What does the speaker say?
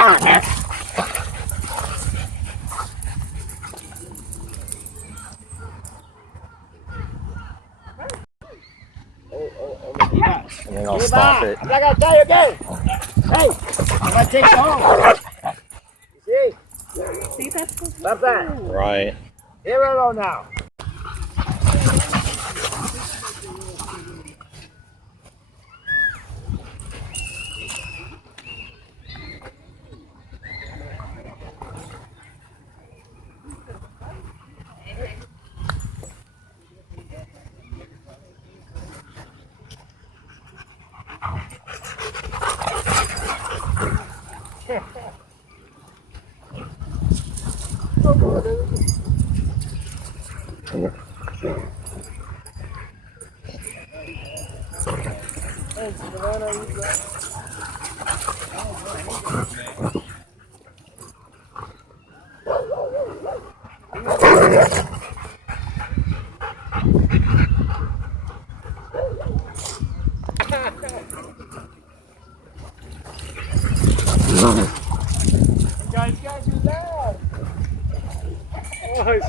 And then I'll stop it. I'm not gonna tell you again. Hey, I'm gonna take you home. You see? See, that's what Stop that. Right. Here we go now. Guys, you loud. Oh, it's